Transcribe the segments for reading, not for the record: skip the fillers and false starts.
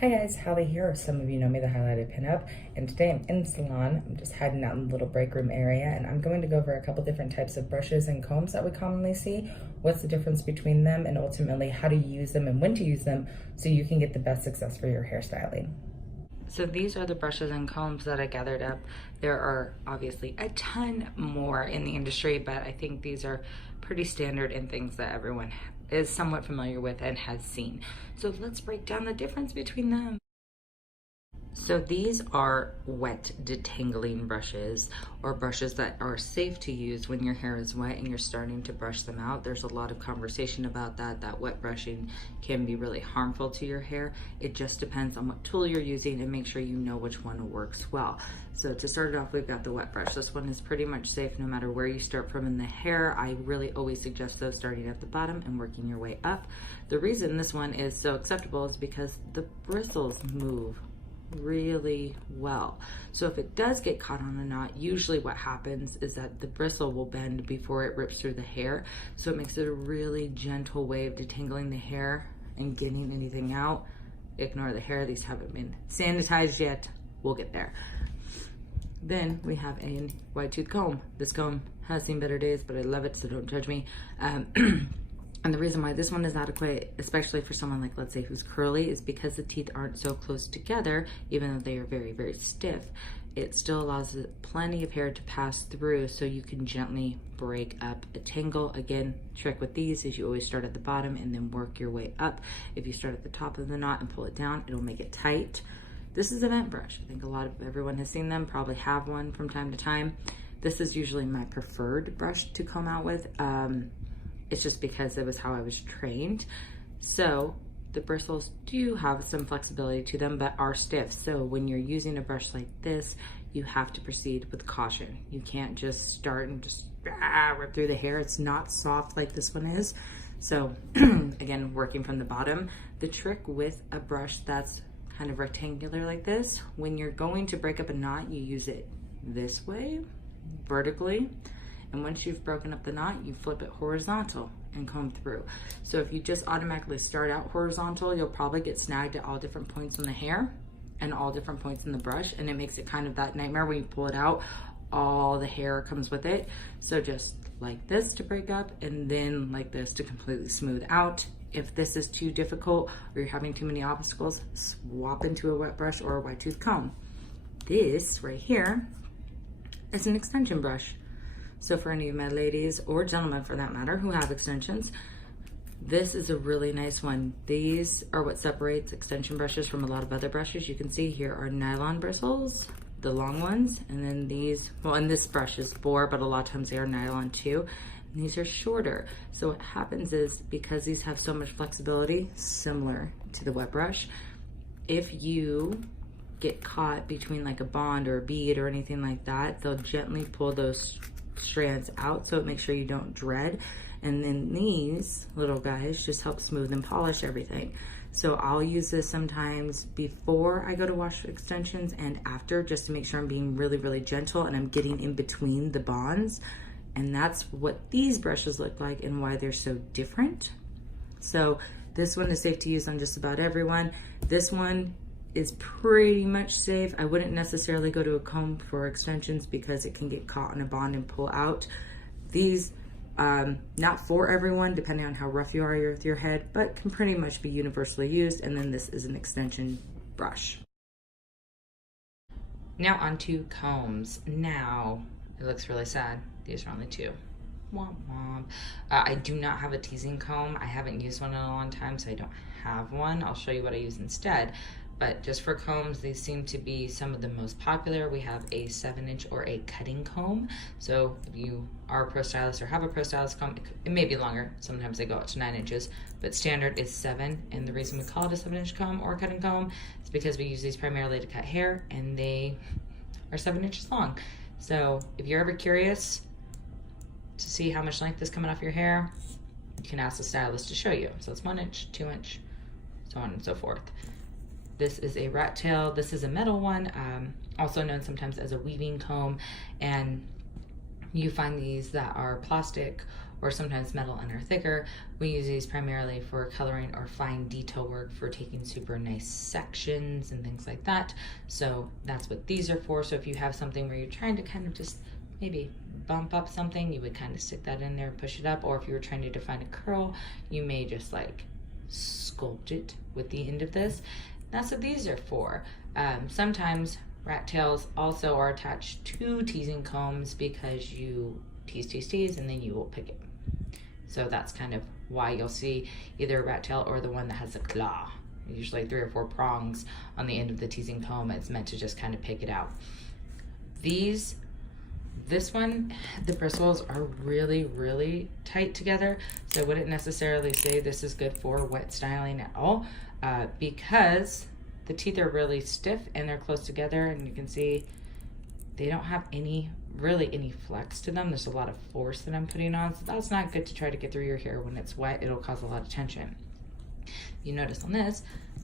Hi guys, Hallie here. Some of you know me, the highlighted pinup, and today I'm in the salon. I'm just hiding out in the little break room area, and I'm going to go over a couple different types of brushes and combs that we commonly see, what's the difference between them, and ultimately how to use them and when to use them so you can get the best success for your hairstyling. So these are the brushes and combs that I gathered up. There are obviously a ton more in the industry, but I think these are pretty standard and things that everyone is somewhat familiar with and has seen. So let's break down the difference between them. So these are wet detangling brushes, or brushes that are safe to use when your hair is wet and you're starting to brush them out. There's a lot of conversation about that wet brushing can be really harmful to your hair. It just depends on what tool you're using, and make sure you know which one works well. So to start it off, we've got the wet brush. This one is pretty much safe no matter where you start from in the hair. I really always suggest though starting at the bottom and working your way up. The reason this one is so acceptable is because the bristles move really well. So if it does get caught on a knot, usually what happens is that the bristle will bend before it rips through the hair. So it makes it a really gentle way of detangling the hair and getting anything out. Ignore the hair, these haven't been sanitized yet. We'll get there. Then we have a wide tooth comb. This comb has seen better days, but I love it, so don't judge me. And the reason why this one is adequate, especially for someone like, let's say, who's curly, is because the teeth aren't so close together, even though they are very, very stiff. It still allows plenty of hair to pass through, so you can gently break up a tangle. Again, trick with these is you always start at the bottom and then work your way up. If you start at the top of the knot and pull it down, it'll make it tight. This is a vent brush. I think everyone has seen them, probably have one from time to time. This is usually my preferred brush to comb out with. It's just because it was how I was trained. So the bristles do have some flexibility to them, but are stiff. So when you're using a brush like this, you have to proceed with caution. You can't just start and just rip through the hair. It's not soft like this one is. So again, working from the bottom, the trick with a brush that's kind of rectangular like this, when you're going to break up a knot, you use it this way, vertically. And once you've broken up the knot, you flip it horizontal and comb through. So if you just automatically start out horizontal, you'll probably get snagged at all different points in the hair and all different points in the brush, and it makes it kind of that nightmare when you pull it out, all the hair comes with it. So just like this to break up, and then like this to completely smooth out. If this is too difficult or you're having too many obstacles, swap into a wet brush or a wide tooth comb. This right here is an extension brush. So for any of my ladies, or gentlemen for that matter, who have extensions, this is a really nice one. These are what separates extension brushes from a lot of other brushes. You can see here are nylon bristles, the long ones, and then these, well, and this brush is 4, but a lot of times they are nylon too. And these are shorter. So what happens is, because these have so much flexibility, similar to the wet brush, if you get caught between like a bond or a bead or anything like that, they'll gently pull those strands out, so it makes sure you don't dread. And then these little guys just help smooth and polish everything. So I'll use this sometimes before I go to wash extensions and after, just to make sure I'm being really, really gentle and I'm getting in between the bonds. And that's what these brushes look like and why they're so different. So this one is safe to use on just about everyone. This one is pretty much safe. I wouldn't necessarily go to a comb for extensions because it can get caught in a bond and pull out. These, not for everyone, depending on how rough you are with your head, but can pretty much be universally used. And then this is an extension brush. Now onto combs. Now, it looks really sad. These are only 2. Womp womp. I do not have a teasing comb. I haven't used one in a long time, so I don't have one. I'll show you what I use instead. But just for combs, these seem to be some of the most popular. We have a 7-inch or a cutting comb. So if you are a pro stylist or have a pro stylist comb, it may be longer. Sometimes they go up to 9 inches, but standard is 7. And the reason we call it a 7-inch comb or cutting comb is because we use these primarily to cut hair, and they are 7 inches long. So if you're ever curious to see how much length is coming off your hair, you can ask the stylist to show you. So it's 1 inch, 2 inch, so on and so forth. This is a rat tail. This is a metal one, also known sometimes as a weaving comb. And you find these that are plastic or sometimes metal and are thicker. We use these primarily for coloring or fine detail work, for taking super nice sections and things like that. So that's what these are for. So if you have something where you're trying to kind of just maybe bump up something, you would kind of stick that in there, push it up. Or if you were trying to define a curl, you may just like sculpt it with the end of this. That's what these are for. Sometimes rat tails also are attached to teasing combs because you tease, and then you will pick it. So that's kind of why you'll see either a rat tail or the one that has a claw, usually 3 or 4 prongs on the end of the teasing comb. It's meant to just kind of pick it out. This one, the bristles are really, really tight together. So I wouldn't necessarily say this is good for wet styling at all, because the teeth are really stiff and they're close together, and you can see they don't have any flex to them. There's a lot of force that I'm putting on, so that's not good to try to get through your hair when it's wet. It'll cause a lot of tension. You notice on this,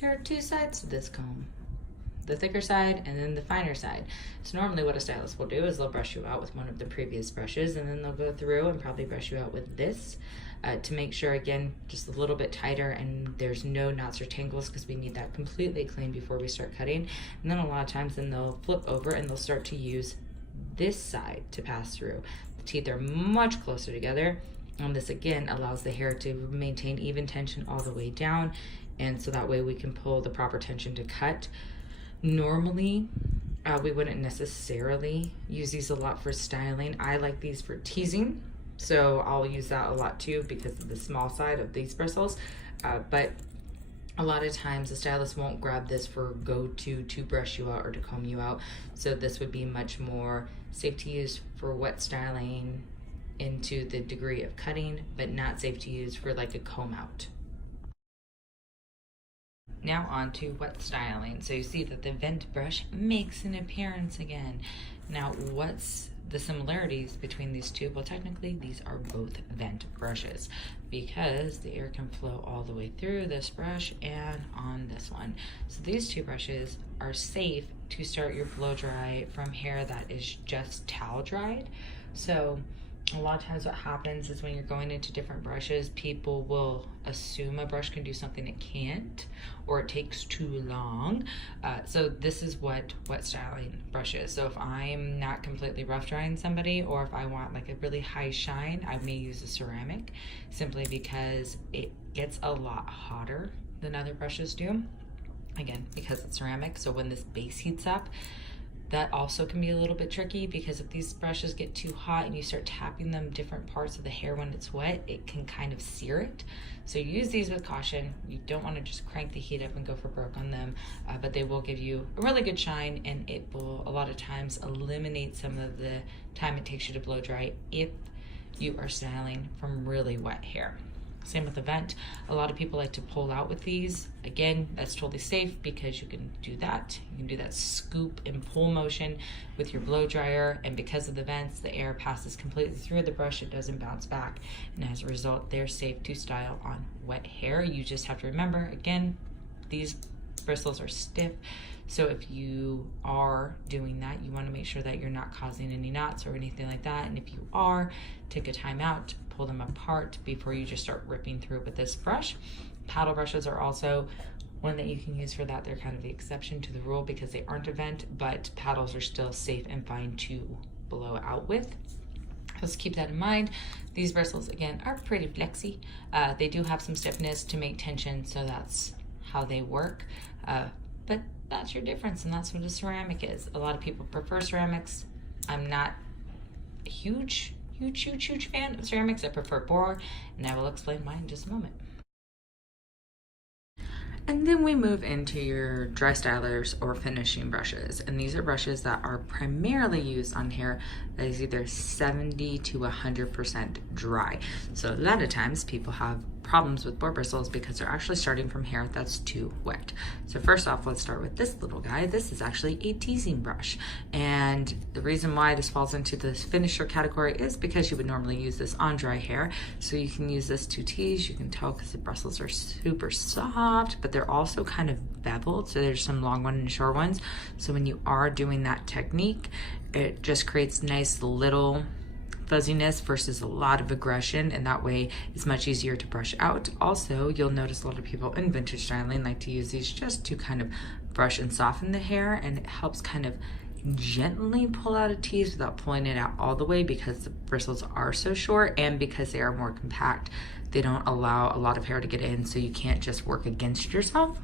there are 2 sides to this comb, the thicker side and then the finer side. So normally what a stylist will do is they'll brush you out with one of the previous brushes, and then they'll go through and probably brush you out with this to make sure, again, just a little bit tighter and there's no knots or tangles, because we need that completely clean before we start cutting. And then a lot of times then they'll flip over and they'll start to use this side to pass through. The teeth are much closer together, and this again allows the hair to maintain even tension all the way down, and so that way we can pull the proper tension to cut. Normally, we wouldn't necessarily use these a lot for styling. I like these for teasing, so I'll use that a lot too because of the small side of these bristles. But a lot of times the stylist won't grab this for go-to to brush you out or to comb you out. So this would be much more safe to use for wet styling into the degree of cutting, but not safe to use for like a comb out. Now on to wet styling. So you see that the vent brush makes an appearance again. Now what's the similarities between these two? Well, technically these are both vent brushes because the air can flow all the way through this brush and on this one. So these 2 brushes are safe to start your blow dry from hair that is just towel dried. So a lot of times what happens is when you're going into different brushes, people will assume a brush can do something it can't, or it takes too long. So this is what wet styling brush is. So if I'm not completely rough drying somebody, or if I want like a really high shine, I may use a ceramic, simply because it gets a lot hotter than other brushes do. Again, because it's ceramic, so when this base heats up, that also can be a little bit tricky, because if these brushes get too hot and you start tapping them different parts of the hair when it's wet, it can kind of sear it. So use these with caution. You don't want to just crank the heat up and go for broke on them, but they will give you a really good shine, and it will a lot of times eliminate some of the time it takes you to blow dry if you are styling from really wet hair. Same with the vent. A lot of people like to pull out with these. Again, that's totally safe because you can do that. You can do that scoop and pull motion with your blow dryer, and because of the vents, the air passes completely through the brush. It doesn't bounce back, and as a result, they're safe to style on wet hair. You just have to remember, again, these bristles are stiff, so if you are doing that, you want to make sure that you're not causing any knots or anything like that, and if you are, take a time out, pull them apart before you just start ripping through with this brush. Paddle brushes are also one that you can use for that. They're kind of the exception to the rule because they aren't a vent, but paddles are still safe and fine to blow out with. Let's keep that in mind. These bristles, again, are pretty flexy. They do have some stiffness to make tension, so that's how they work. But that's your difference, and that's what a ceramic is. A lot of people prefer ceramics. I'm not a huge fan of ceramics. I prefer bore, and I will explain why in just a moment. And then we move into your dry stylers or finishing brushes. And these are brushes that are primarily used on hair that is either 70 to 100% dry. So a lot of times people have problems with boar bristles because they're actually starting from hair that's too wet. So first off, let's start with this little guy. This is actually a teasing brush. And the reason why this falls into this finisher category is because you would normally use this on dry hair. So you can use this to tease. You can tell because the bristles are super soft, but they're also kind of beveled. So there's some long ones and short ones. So when you are doing that technique, it just creates nice little fuzziness versus a lot of aggression, and that way it's much easier to brush out. Also, you'll notice a lot of people in vintage styling like to use these just to kind of brush and soften the hair, and it helps kind of gently pull out a tease without pulling it out all the way, because the bristles are so short and because they are more compact. They don't allow a lot of hair to get in, so you can't just work against yourself.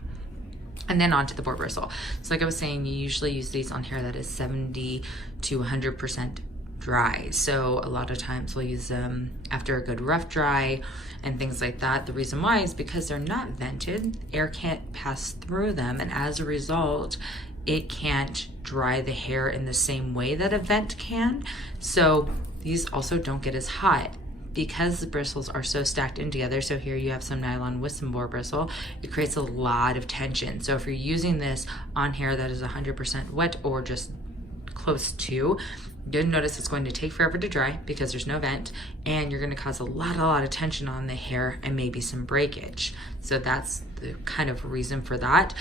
And then onto the boar bristle. So like I was saying, you usually use these on hair that is 70 to 100% dry. So a lot of times we'll use them after a good rough dry and things like that. The reason why is because they're not vented, air can't pass through them, and as a result, it can't dry the hair in the same way that a vent can. So these also don't get as hot because the bristles are so stacked in together. So here you have some nylon with some boar bristle. It creates a lot of tension. So if you're using this on hair that is 100% wet or just close to, you'll notice it's going to take forever to dry because there's no vent, and you're going to cause a lot of tension on the hair and maybe some breakage. So that's the kind of reason for that.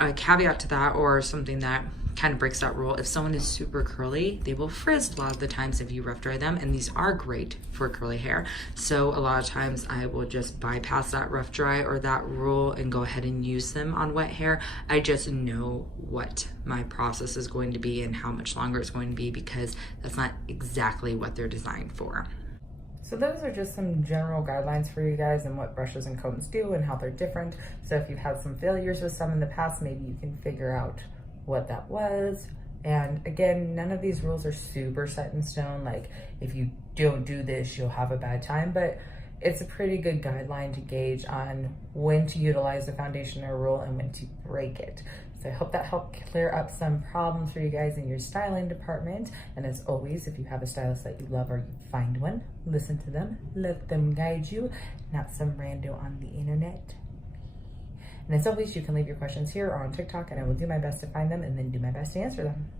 A caveat to that, or something that kind of breaks that rule, if someone is super curly, they will frizz a lot of the times if you rough dry them, and these are great for curly hair. So a lot of times I will just bypass that rough dry or that rule and go ahead and use them on wet hair. I just know what my process is going to be and how much longer it's going to be, because that's not exactly what they're designed for. So those are just some general guidelines for you guys and what brushes and combs do and how they're different. So if you've had some failures with some in the past, maybe you can figure out what that was. And again, none of these rules are super set in stone. Like if you don't do this, you'll have a bad time, but it's a pretty good guideline to gauge on when to utilize the foundation or rule and when to break it. So I hope that helped clear up some problems for you guys in your styling department. And as always, if you have a stylist that you love or you find one, listen to them, let them guide you, not some rando on the internet. And as always, you can leave your questions here or on TikTok, and I will do my best to find them and then do my best to answer them.